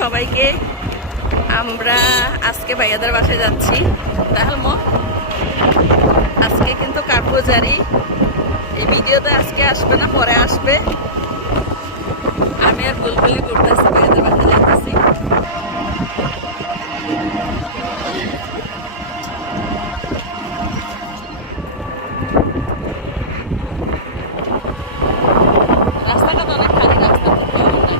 সবাইকে। আমরা আজকে ভাইয়াদের বাসায় যাচ্ছি। তাহলে মো আজকে কিন্তু কার্পোজারি এই ভিডিওতে আজকে আসবে না, পরে আসবে। আমি আর বুলবুলি করতেছি ভাইয়াদের বাসায় যাচ্ছি রাস্তাটা তো অনেক খালি রাস্তা করতে হবে না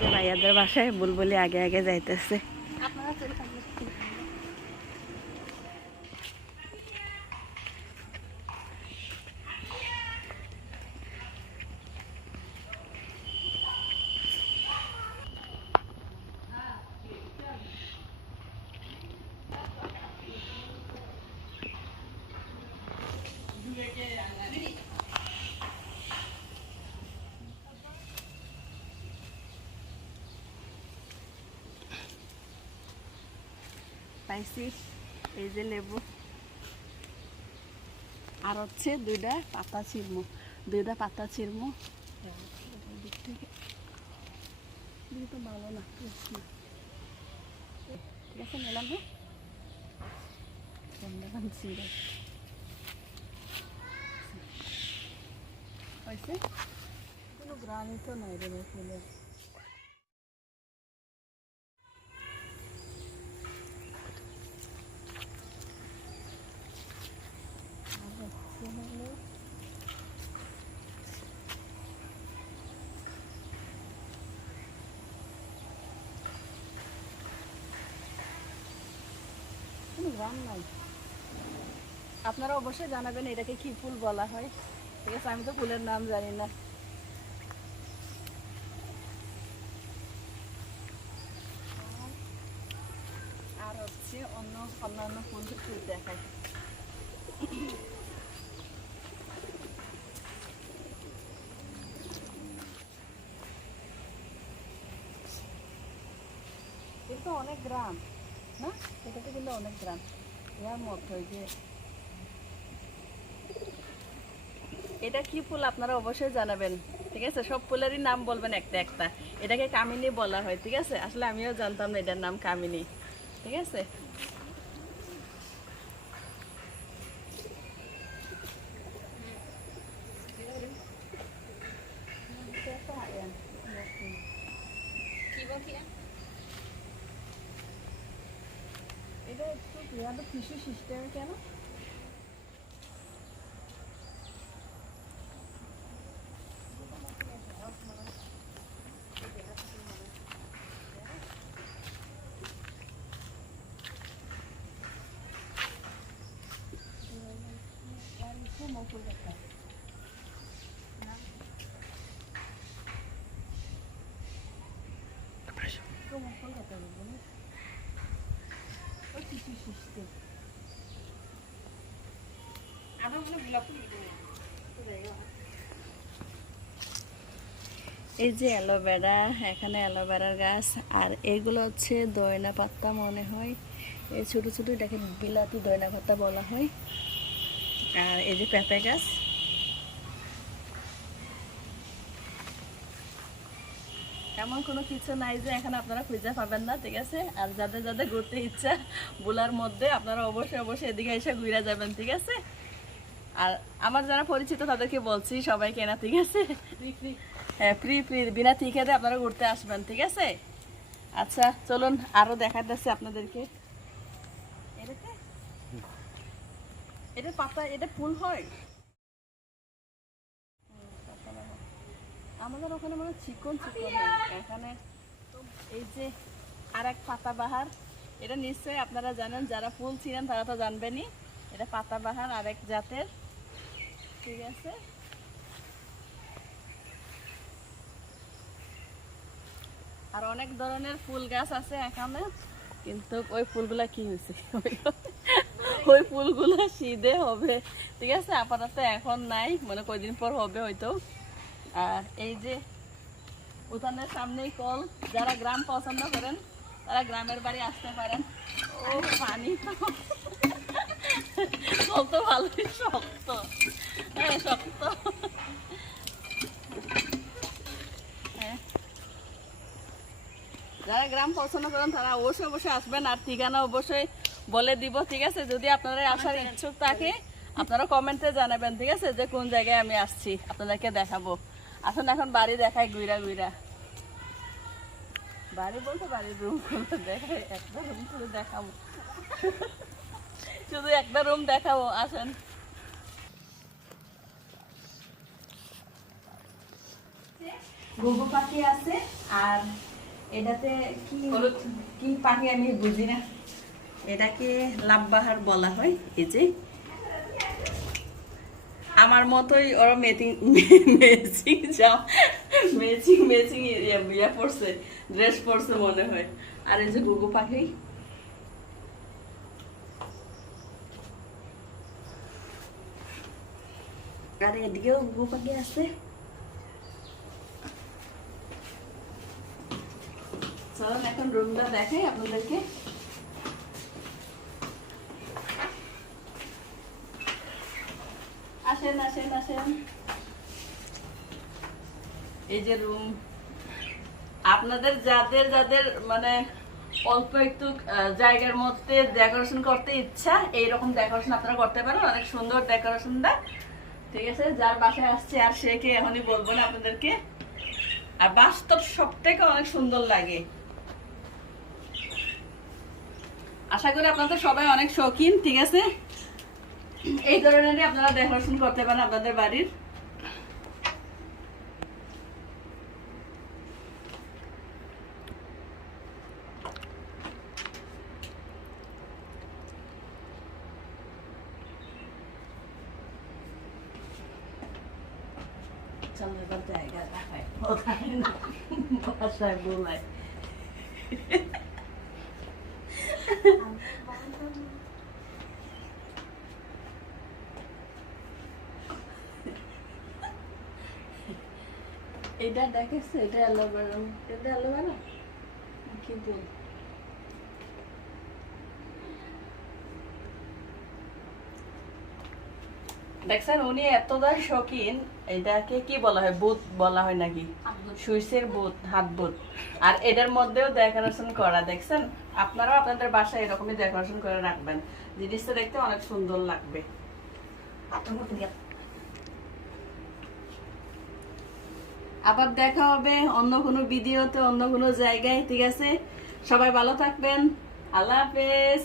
যে ভাইয়াদের বাসায় বুলবুলি আগে আগে যাইতেছে পাইছি এই যে লেবু। আর হচ্ছে দুইটা পাতা ছিড়মু, দুইটা পাতা ছিড়মু। দিক থেকে তো ভালো না ঠিক আছে, নিলাম হ্যাঁ? কোনো গ্রামই তো নাই রে ফুলের গ্রাম নাই। আপনারা অবশ্যই জানাবেন এটাকে কি ফুল বলা হয়। ঠিক আছে, আমি তো ফুলের নাম জানি না। আর হচ্ছে অন্য অন্যান্য ফুল ফুল দেখায়। কিন্তু অনেক গ্রাম এটা কি ফুল আপনারা অবশ্যই জানাবেন, ঠিক আছে? সব ফুলেরই নাম বলবেন একটা একটা। এটাকে কামিনী বলা হয়, ঠিক আছে? আসলে আমিও জানতাম না এটার নাম কামিনী, ঠিক আছে? You have a tissue sister, can I? Gracias. এই যে অ্যালোভেরা, এখানে অ্যালোভেরার গাছ, আর এগুলো হচ্ছে দয়না পাতা মনে হয়। এই ছোটো ছোটো এটাকে বিলাতি দয়না পাতা বলা হয়। আর এই যে পেঁপে গাছ। এমন কোনো কিছু নাই যে এখন আপনারা খুঁজে পাবেন না ঠিক আছে? আর যাদের যাদের ঘুরতে ইচ্ছা বোলার মধ্যে আপনারা অবশ্যই অবশ্যই এদিকে এসে ঘুরে যাবেন ঠিক আছে? আর আমার যারা পরিচিত তাদেরকে বলছি সবাই কেনা ঠিক আছে? হ্যাঁ ফ্রি ফ্রি বিনা টিকেটে আপনারা ঘুরতে আসবেন ঠিক আছে? আচ্ছা চলুন আরও দেখা যাচ্ছে আপনাদেরকে। এটাতে? এটা পাতা এটা ফুল হয় হুম, পাতা লাগা। আমাদের ওখানে মানে চিকন চিকন এখানে এই যে আর এক পাতাবাহার, এটা নিশ্চয়ই আপনারা জানেন, যারা ফুল ছিলেন তারা তো জানবেনই। এটা পাতাবাহার আরেক জাতের। ঠিক আছে? আর অনেক ধরনের ফুল গাছ আছে এখানে, কিন্তু ওই ফুলগুলা কি হয়েছে? ওই ফুলগুলো শীতে হবে। ঠিক আছে? আপাতত এখন নাই মানে কয়দিন পর হবে হয়তো। আর এই যে উঠানের সামনেই কল। যারা গ্রাম পছন্দ করেন, তারা গ্রামের বাড়ি আসতে পারেন। ও, পানি। তো শক্ত। হ্যাঁ শক্ত। হ্যাঁ। যারা গ্রাম পছন্দ করেন, তারা অবশ্যই অবশ্যই আসবেন। আর ঠিকানা অবশ্যই বলে দিব, ঠিক আছে? যদি আপনারা আসার ইচ্ছুক থাকে, আপনারা কমেন্টে জানাবেন, ঠিক আছে? যে কোন জায়গায় আমি আসছি, আপনাদেরকে দেখাবো। আসুন এখন বাড়ি দেখাই গুইরা গুইরা বাড়ি বলতে বাড়ির রুম দেখাই একটা রুম শুধু দেখাবো। শুধু একটা রুম দেখাবো আসেন। ঘুঘু পাখি আছে আর এটাতে কি কি পাখি আমি বুঝি না। এটাকে লাভবাহার বলা হয় এই যে। আমার মতোই ওরা মেচিং মেচিং যাও মেচিং মেচিং ইয়ে পড়ছে ড্রেস পরছে মনে হয়। আর এই যে গুগু পাখি। আর এদিকেও গুগু পাখি আছে। চলুন এখন রুমটা দেখাই আপনাদেরকে। আসেন আসেন আসেন। এই যে রুম আপনাদের যাদের যাদের মানে অল্প একটু জায়গার মধ্যে ডেকোরেশন করতে ইচ্ছা, এইরকম ডেকোরেশন আপনারা করতে পারেন। অনেক সুন্দর ডেকোরেশন দেয় ঠিক আছে? যার বাসায় আসছে আর সে কে, এখনই বলব না আপনাদেরকে। আর বাস্তব সব থেকে অনেক সুন্দর লাগে। আশা করি আপনাদের সবাই অনেক শৌখিন, ঠিক আছে? এই ধরনেরই আপনারা ডেকোরেশন করতে পারেন আপনাদের বাড়ির। এবার জায়গা দেখায়। ওখানে না? বাসায় বলায় এটা দেখেছে? এটা অ্যালোভেরা। এটা অ্যালোভেরা? কি বল? দেখছেন উনি শৌখিন এটাকে কি বলা হয়? বুথ বলা হয় নাকি? সুইসের বুথ হাত বুথ আর এটার মধ্যেও ডেকোরেশন করা দেখছেন আপনারাও আপনাদের বাসায় এরকমই ডেকোরেশন করে রাখবেন। জিনিসটা দেখতে অনেক সুন্দর লাগবে। আবার দেখা হবে অন্য কোনো ভিডিওতে, অন্য কোনো জায়গায়, ঠিক আছে? সবাই ভালো থাকবেন। আল্লাহ হাফেজ।